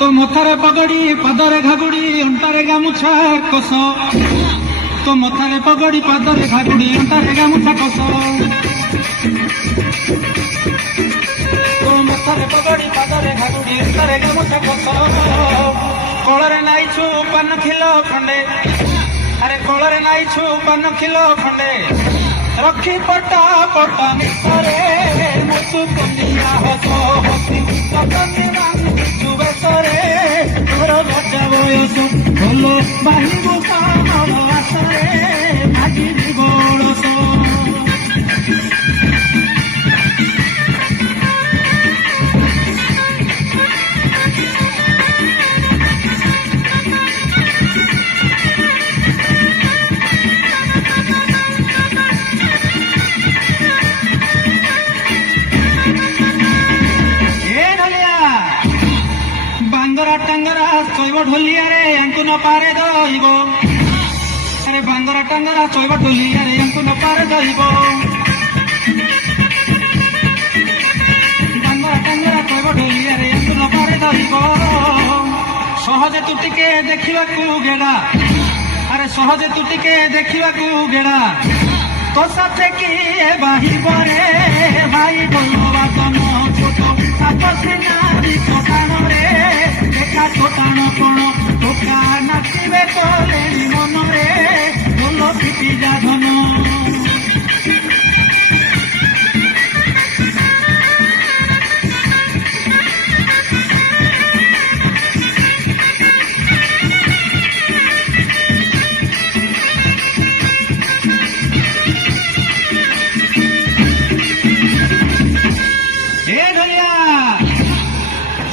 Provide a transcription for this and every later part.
तो मथारे पगड़ी पादरे घागुड़ी अंटारे गामुछा कस तो मथारे पगड़ी पादरे घागुड़ी अंटारे गामुछा कस तो मथारे पगड़ी पादरे घागुड़ी अंटारे गामुछा कस कलरे नाइछु पान खिलो खंडे अरे कलरे नाइछु पान खिलो खंडे रखी पटा पटा मिसरे मुतु कंदिया हसो हसी सपने मांगु जुबसरे तोर बचा बयस भलो बाहिबो कामर आसरे आजी बड़स टांगरा शैब ढोलिया रे यांकु न पारे दइब अरे बांगरा टांगरा शैब ढोलिया रे यांकु न पारे दइब बांगरा टांगरा शैब ढोलिया रे यांकु न पारे दइब सहजे तू टिके देखिबाकू गेड़ा अरे सहजे तू टिके देखिबाकू गेड़ा तो साथे किए बाहिब रे भाई बोलबा तम छोट आपसे नारी छोटाण रे देखा छोटाण कोण टोका नाचिबे कलेनी मन रे बोल पिटी जा धन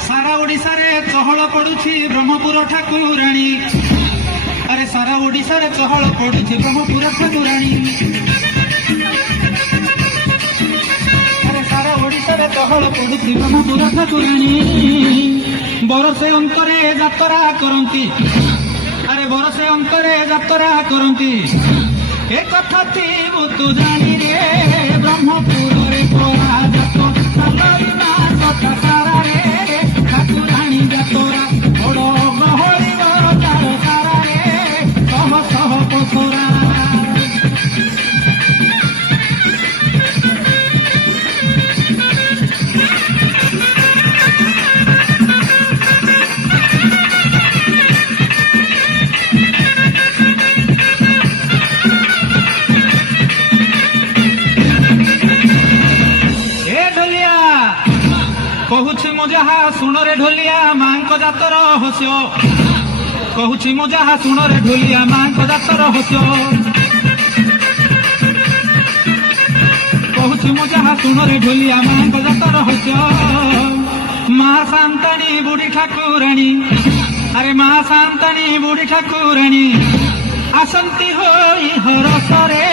सारा ओडिशा रे चहल पड़ुछि ब्रह्मपुर ठाकुराणी अरे सारा ओडिशा रे चहल पड़ुछि ब्रह्मपुर ठाकुराणी अरे सारा ओडिशा रे चहल पड़ुछि ब्रह्मपुर ठाकुराणी बरसे अंतरे यात्रा करंती अरे बरसे अंतरे यात्रा करंती ए कथा थी तू जानी रे ब्रह्मपुर रे पराजत सालरी ना कथा सारा रे ठाकुराणी जातरा बड़ गहरी बजार सारा रे सह सह पसरा कहुछि मो जहा सुन रे ढोलिया मांको जातर हस्यो कहुछि मो जहा सुन रे ढोलिया मांको जातर हस्यो कहुछि मो जहा सुन रे ढोलिया मांको जातर हस्यो मा शांताणी बुढ़ी ठाकुराणी अरे मा शांताणी बुढ़ी ठाकुराणी आसंती होई हरसरे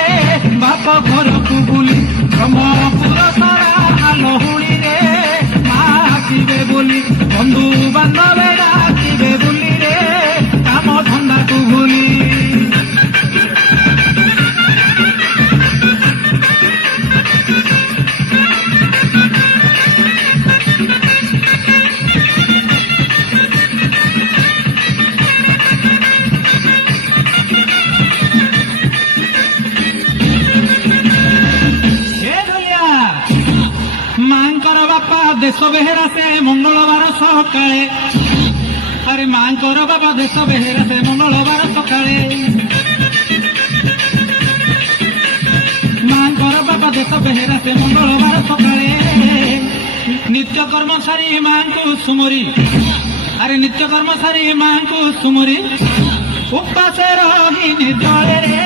बाप घर को बुली ब्रह्मपुर सारा आलहुणी रे डाकिबे बोली बंधु बांधव डाकिबे बोली रे काम धंदा तू भूली मांकर बापा देश बेहेरा से मंगलवार सकाळे अरे मांकर बापा देश बेहेरा से मंगलवार सकाळे मांकर बापा देश बेहेरा से मंगलवार सकाळे नित्य कर्मचारी मां को सुमरी अरे नित्य कर्मचारी मां को सुमरी उपास रही निजले रे